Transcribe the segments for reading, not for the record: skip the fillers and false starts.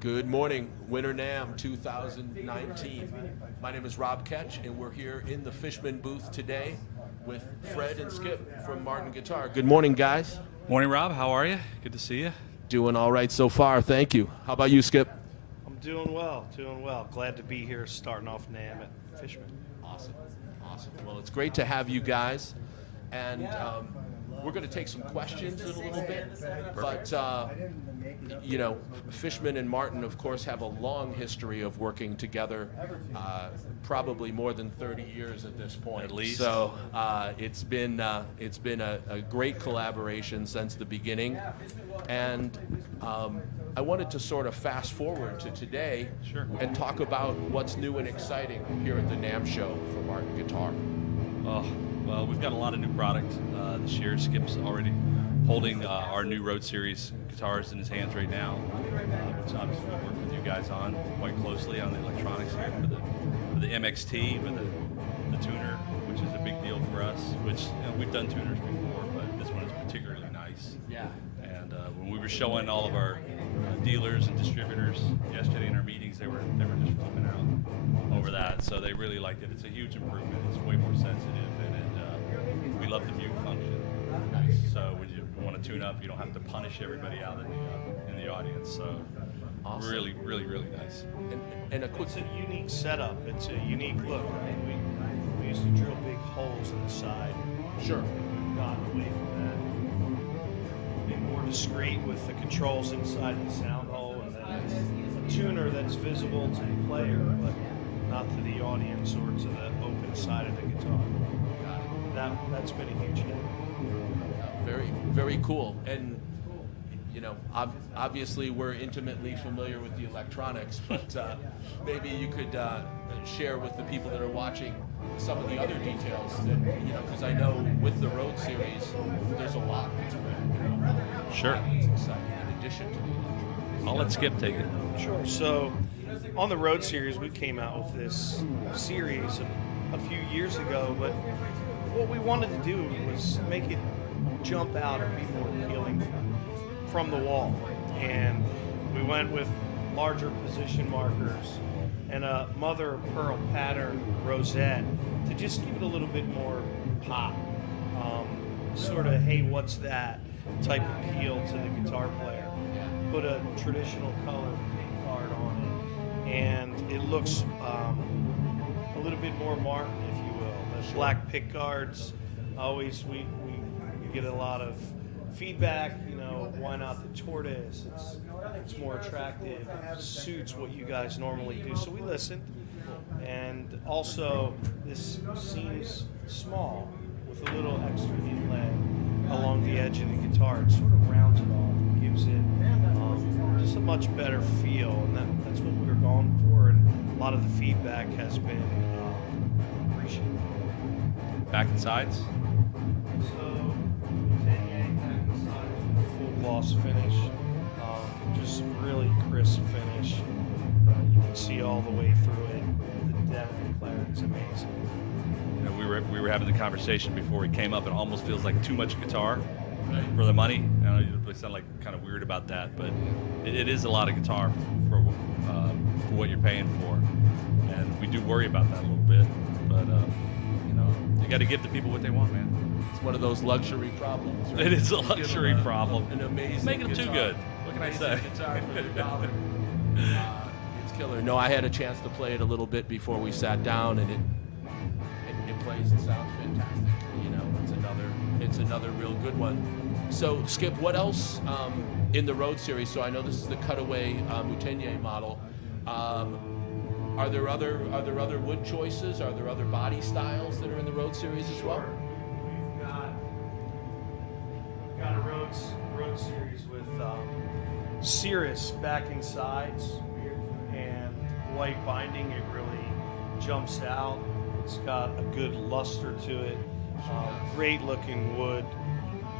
Good morning, Winter NAMM 2019. My name is Rob Ketch, and we're here in the Fishman booth today with Fred and Skip from Martin Guitar. Good morning, guys. Morning, Rob. How are you? Good to see you. Doing all right so far, thank you. How about you, Skip? I'm doing well, doing well. Glad to be here starting off NAMM at Fishman. Awesome, awesome. Well, it's great to have you guys, and we're going to take some questions in a little bit, but you know, Fishman and Martin, of course, have a long history of working together, probably more than 30 years at this point. At least. So it's been a great collaboration since the beginning, and I wanted to sort of fast forward to today and talk about what's new and exciting here at the NAMM show for Martin Guitar. Oh, well, we've got a lot of new product this year. Skip's already holding our new Road Series guitars in his hands right now, which obviously we work with you guys on quite closely on the electronics here for the MXT, with the tuner, which is a big deal for us, which we've done tuners before, but this one is particularly nice. Yeah. And when we were showing all of our dealers and distributors yesterday in our meetings, they were just flipping out over that. So they really liked it. It's a huge improvement. It's way more sensitive, and we love the mute function. Nice. So when you want to tune up, you don't have to punish everybody out in the audience. So Awesome. really, really, really nice. And a quick It's a unique setup. It's a unique look. Right? We used to drill big holes in the side. Sure. We've gotten away from that. Be more discreet with the controls inside the sound hole, and then a tuner that's visible to the player, but not to the audience or to the open side of the guitar. That's been a huge hit. Very, very cool. And, you know, obviously we're intimately familiar with the electronics, but maybe you could share with the people that are watching some of the other details that, you know, because I know with the Road Series, there's a lot to it. Sure. It's exciting in addition to the electronics. I'll let Skip take it. Sure. So on the Road Series, we came out with this series a few years ago, but what we wanted to do was make it jump out and be more appealing from the wall. And we went with larger position markers and a mother of pearl pattern rosette to just give it a little bit more pop. Sort of, hey, what's that type appeal to the guitar player. Put a traditional color pick card on it, and it looks a little bit more Martin, if you will. The black pick guards, always we get a lot of feedback, you know, why not the tortoise? It's more attractive, it suits what you guys normally do. So we listened, and also this seems small with a little extra inlay along the edge of the guitar. It sort of rounds it off and gives it just a much better feel, and that's what we were going for, and a lot of the feedback has been appreciated. Back and sides. So, 10-yank back and sides, full gloss finish, just really crisp finish. You can see all the way through it. The depth and clarity is amazing. You know, we were having the conversation before we came up. It almost feels like too much guitar for the money. I know you sound like kind of weird about that, but it is a lot of guitar for what you're paying for, and we do worry about that a little bit. But you know, you got to give the people what they want, man. It's one of those luxury problems. Right? It is a luxury problem. An amazing Make them too guitar. good. What can I say? Guitar for their dollar. It's killer. No, I had a chance to play it a little bit before we sat down, and it plays and sounds fantastic. You know, it's another real good one. So, Skip, what else in the Road Series? So I know this is the cutaway Moutenier model. Are there other wood choices? Are there other body styles that are in the Road Series as well? We've got a Road Series with Cirrus backing sides and white binding. It really jumps out. It's got a good luster to it. Great looking wood.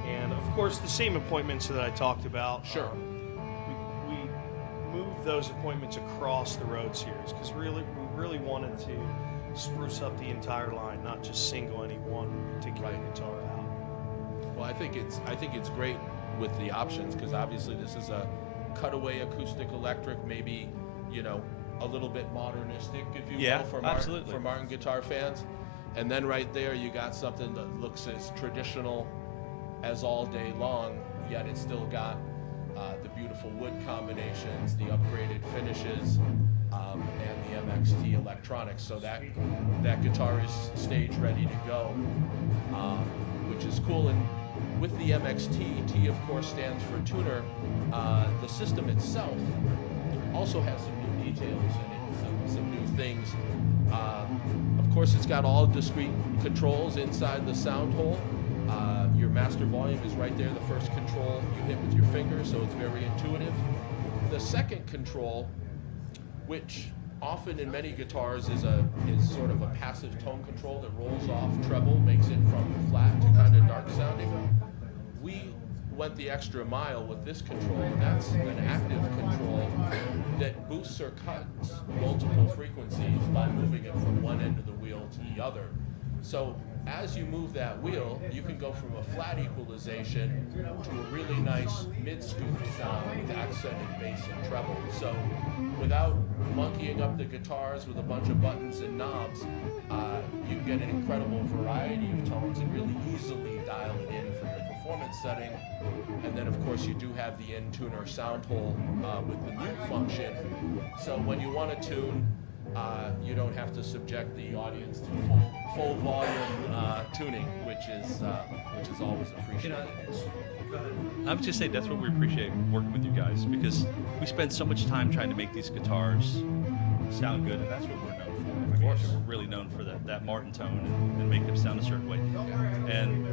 And of course the same appointments that I talked about. Sure. We moved those appointments across the Road Series because we really wanted to spruce up the entire line, not just single any one particular guitar out. Well, I think it's great with the options because obviously this is a cutaway acoustic electric, maybe, you know, a little bit modernistic, if you Yeah, will, for absolutely. for Martin guitar fans. And then right there, you got something that looks as traditional as All Day Long, yet it's still got the beautiful wood combinations, the upgraded finishes, and the MXT electronics. So that guitar is stage ready to go, which is cool. And with the MXT, T of course stands for tuner. The system itself also has some new details in it, some new things. Of course, it's got all discrete controls inside the sound hole. Your master volume is right there, the first control you hit with your finger, so it's very intuitive. The second control, which often in many guitars is sort of a passive tone control that rolls off treble, makes it from flat to kind of dark sounding. We went the extra mile with this control, and that's an active control that boosts or cuts multiple frequencies by moving it from one end of the wheel to the other. So as you move that wheel, you can go from a flat equalization to a really nice mid-scoop sound with accented bass and treble. So without monkeying up the guitars with a bunch of buttons and knobs, you can get an incredible variety of tones and really easily dial it in for your performance setting. And then of course you do have the in-tuner sound hole with the mute function. So when you want to tune, you don't have to subject the audience to full volume tuning, which is always appreciated. I would just say that's what we appreciate working with you guys, because we spend so much time trying to make these guitars sound good, and that's what we're known for. Of course, we're really known for that Martin tone and make them sound a certain way. And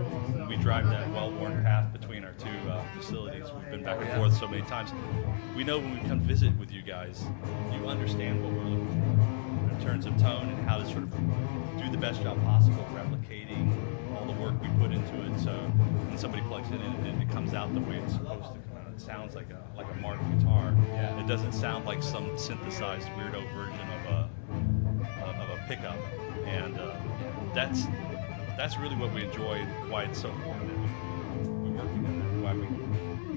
we drive that well-worn path between our two facilities. We've been back and forth so many times. We know when we come visit with you guys, you understand what we're looking for in terms of tone and how to sort of do the best job possible replicating all the work we put into it. So when somebody plugs it in and it comes out the way it's supposed to come out, it sounds like a Martin guitar. Yeah. It doesn't sound like some synthesized weirdo version of a pickup. And that's really what we enjoy, why it's so important that we work together. Why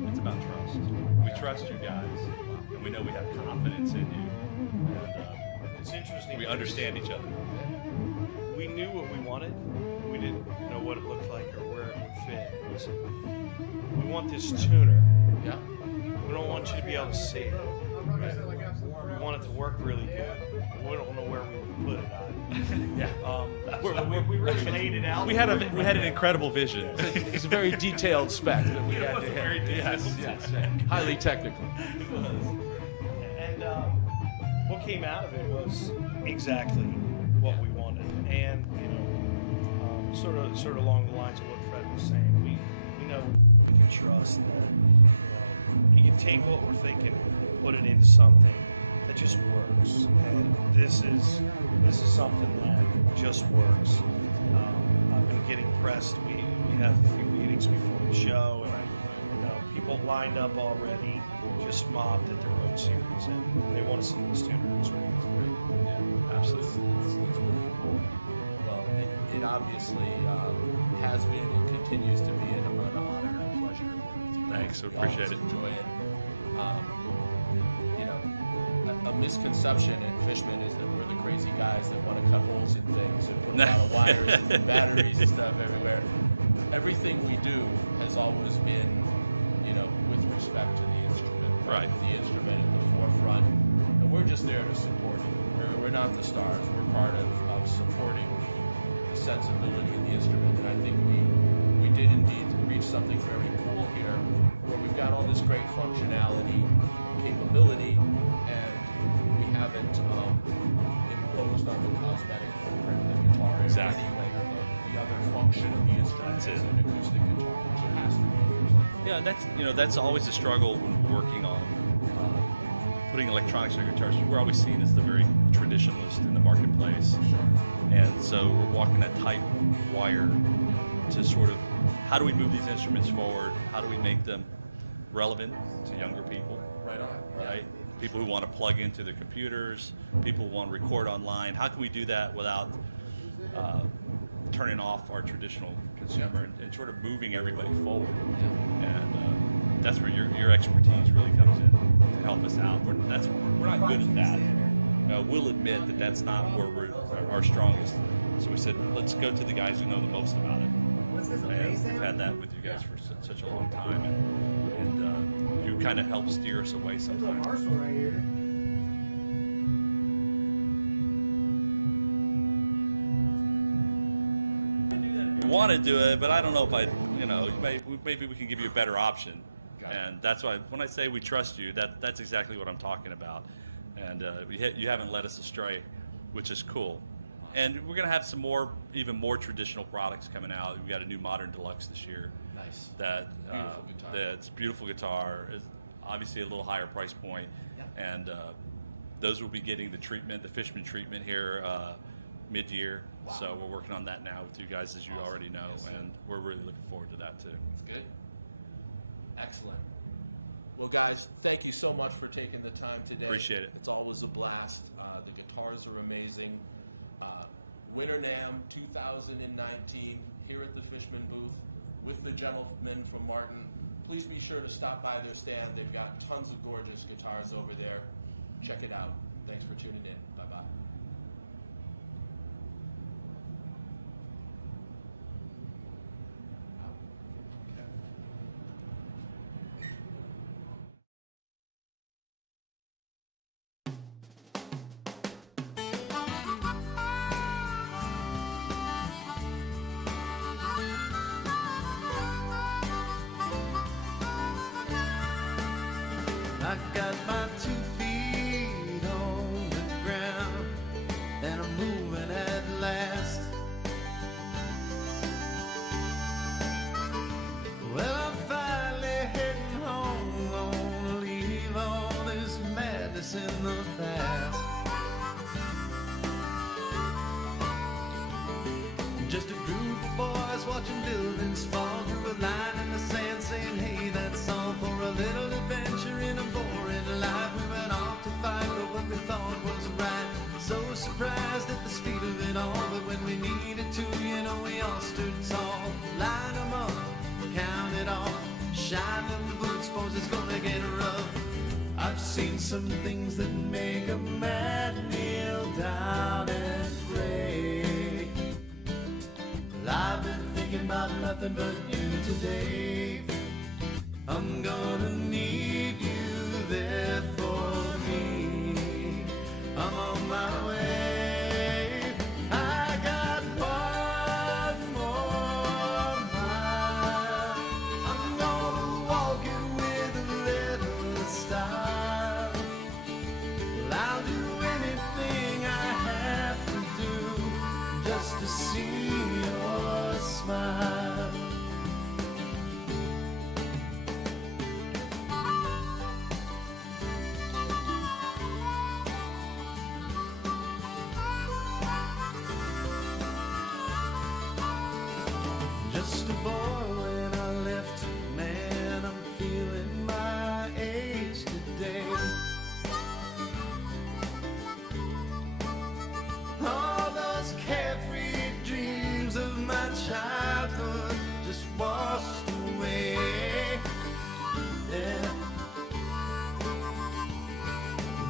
it's about trust. We trust you guys, and we know we have confidence in you. And It's interesting. we understand each other. We knew what we wanted. We didn't know what it looked like or where it would fit. We said, we want this tuner. Yeah. We don't want you to be able to see it. We want it to work really good. We don't know where we would put it on. Yeah. We really laid it out. We had an incredible vision. It's a very detailed spec that we had to hit. Very detailed. Yes. Highly technical. And what came out of it was exactly what we wanted. And sort of along the lines of what Fred was saying, we know we can trust that he can take what we're thinking and put it into something that just works. And this is something that just works. I've been getting pressed. We have a few meetings before the show, and people lined up already, just mobbed at the road series, and they want to see this tuner. It's great. Yeah, absolutely. Well, it obviously has been and continues to be an honor and a pleasure to work with you. Thanks, we appreciate it. Enjoy it. A misconception in Fishman is that we're the crazy guys that want to cut holes in things and put a lot of wires and batteries and stuff everywhere. Everything we do has always been, with respect to the instrument. Right. The instrument in the forefront. And we're just there to support it. We're not the stars. We're part of supporting the sensibility of the instrument. And I think we did indeed reach something very cool here, where we've got all this great functionality, capability, and we haven't imposed on the cosmetic footprint of the guitar in Exactly. any way. The other function of the instrument That's it. is an acoustic guitar, so it has to be. Yeah, that's always a struggle when we're working on putting electronics on guitars. We're always seen as the very traditionalist in the marketplace, and so we're walking that tight wire to sort of how do we move these instruments forward? How do we make them relevant to younger people? Right? People who want to plug into their computers, people who want to record online. How can we do that without turning off our traditional consumer and sort of moving everybody forward? And that's where your expertise really comes in. help us out. We're not good at that. We'll admit that that's not where we're our strongest. So we said, let's go to the guys who know the most about it. And we've had that with you guys for such a long time, and you kind of help steer us away sometimes. We want to do it, but I don't know if maybe we can give you a better option. And that's why when I say we trust you, that's exactly what I'm talking about. And you haven't led us astray, which is cool. And we're gonna have some even more traditional products coming out. We've got a new Modern Deluxe this year. Nice. That's beautiful guitar. It's obviously a little higher price point, and those will be getting the treatment, the Fishman treatment here mid-year. So we're working on that now with you guys, as you already know, and we're really looking forward to that too. Good. Excellent. Well, guys, thank you so much for taking the time today. Appreciate it. It's always a blast. The guitars are amazing. Winter NAMM 2019 here at the Fishman booth with the gentlemen from Martin. Please be sure to stop by their stand. They've got tons of gorgeous guitars over there. Check it out. Thanks for tuning in. Bye-bye. I got my 2 feet on the ground, and I'm moving at last. Well, I'm finally heading home, gonna leave all this madness in the past. Just a group of boys watching buildings fall through a line in the sand, saying, hey, that's all for a little adventure in a boring life. We went off to fight for what we thought was right. So surprised at the speed of it all, but when we needed to, we all stood tall. Line them up, count it off, shine them boots, suppose it's gonna get rough. I've seen some things that make a man kneel down and pray. Well, I've been thinking about nothing but you today. I'm gonna need you there for me. I'm on my way. I got one more mile. I'm gonna walk it with a little style. Well, I'll do anything I have to do just to see your smile. Just a boy when I left, man, I'm feeling my age today. All those carefree dreams of my childhood just washed away. Yeah.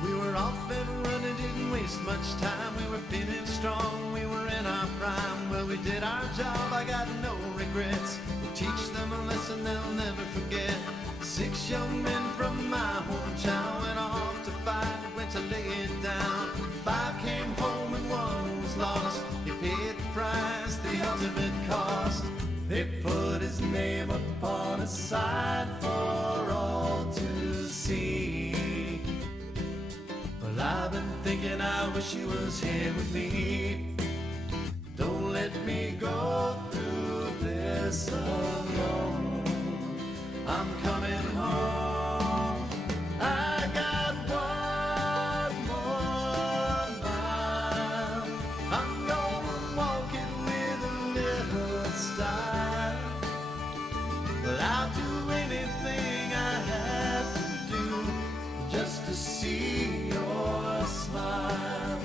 We were off and running, didn't waste much time. We were feeling strong, we were in our prime. Well, we did our job, I got no regrets. We teach them a lesson they'll never forget. 6 young men from my hometown went off to fight, went to lay it down. 5 came home and 1 was lost. He paid the price, the ultimate cost. They put his name upon a sign for all to see. Well, I've been thinking I wish he was here with me. Don't let me go through this alone. I'm coming home. I got one more mile. I'm gonna walk it with a little style. Well, I'll do anything I have to do just to see your smile.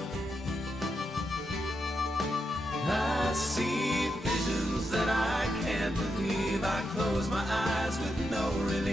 I see visions that I can't believe. I close my eyes with no relief.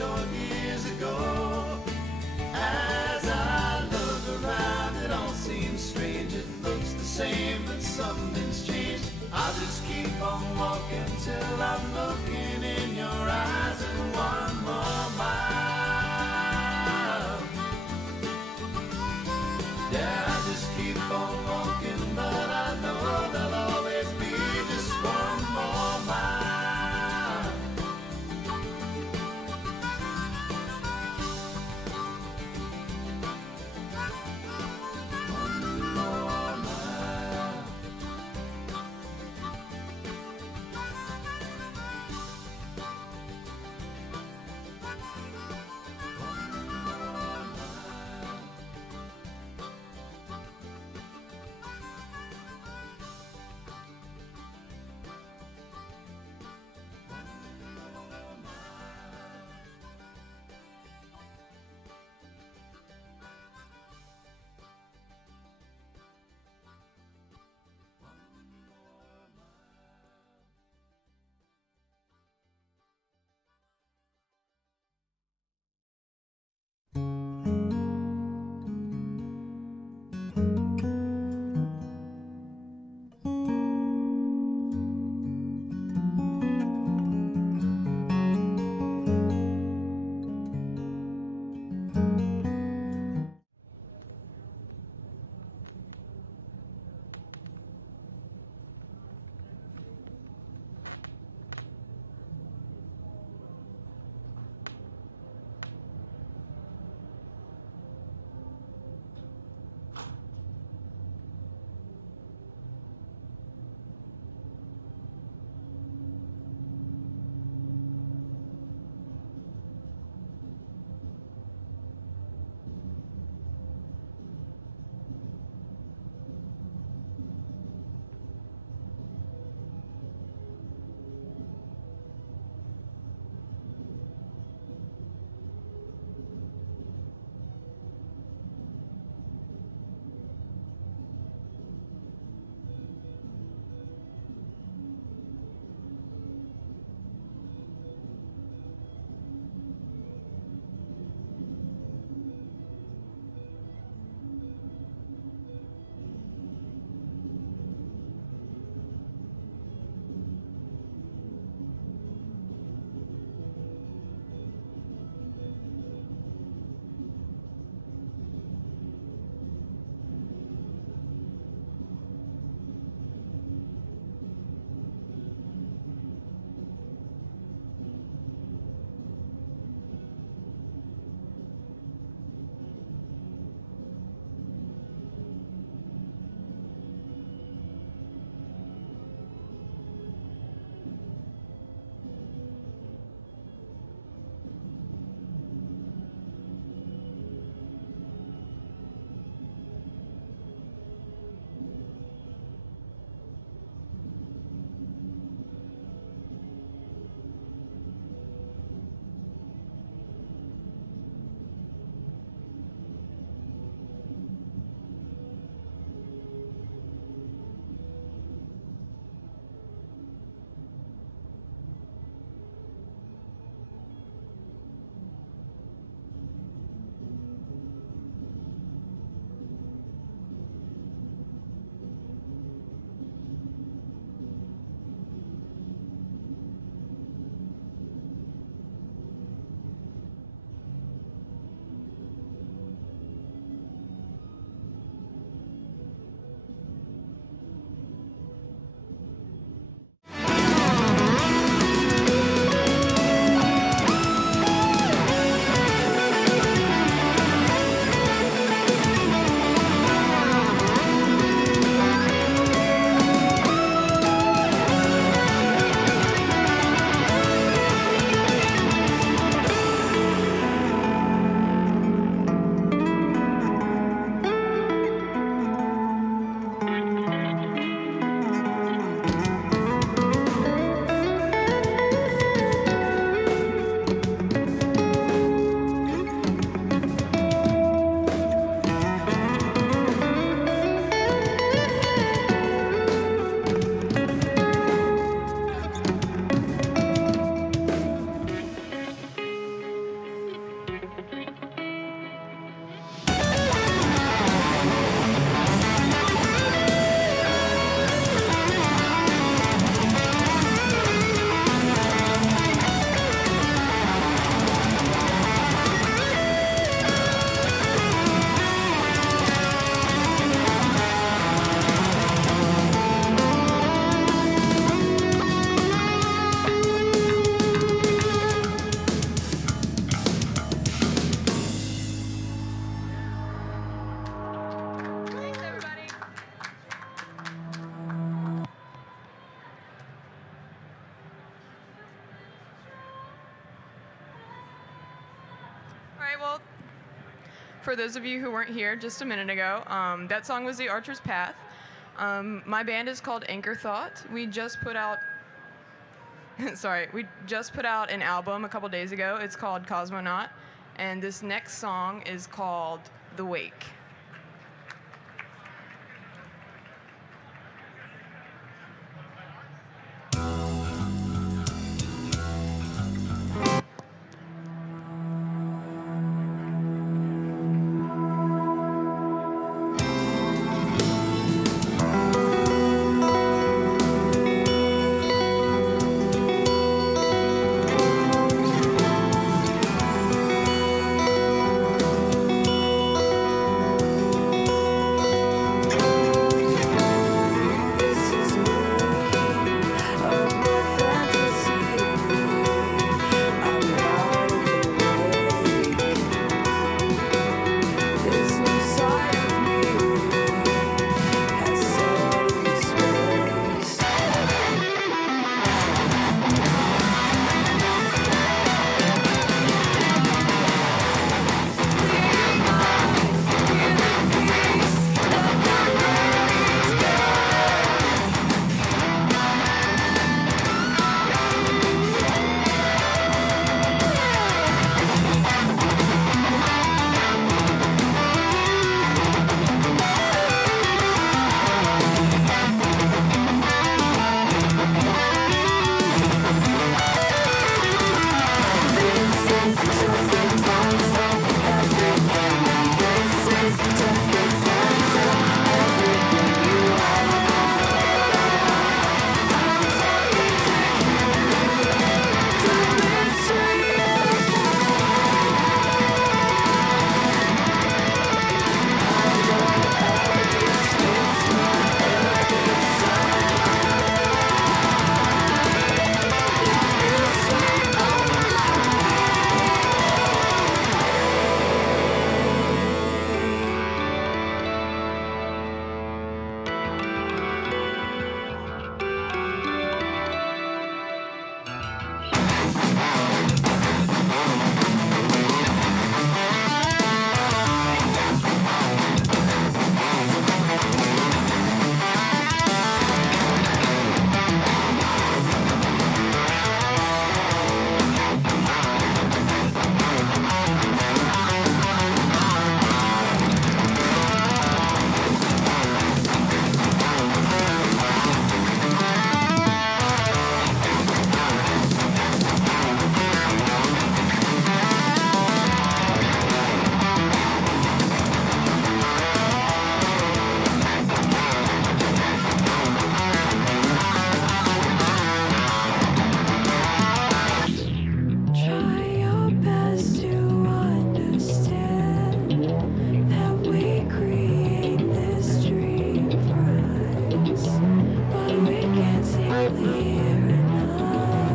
short years ago. As I look around, it all seems strange. It looks the same, but something's changed. I'll just keep on walking till I'm looking in your eyes and one more mile. Yeah, I'll just keep on walking, but I know there'll always be just one more mile. well, for those of you who weren't here just a minute ago, that song was The Archer's Path. My band is called Anchor Thought. We just put out we just put out an album a couple days ago. It's called Cosmonaut, and this next song is called The Wake.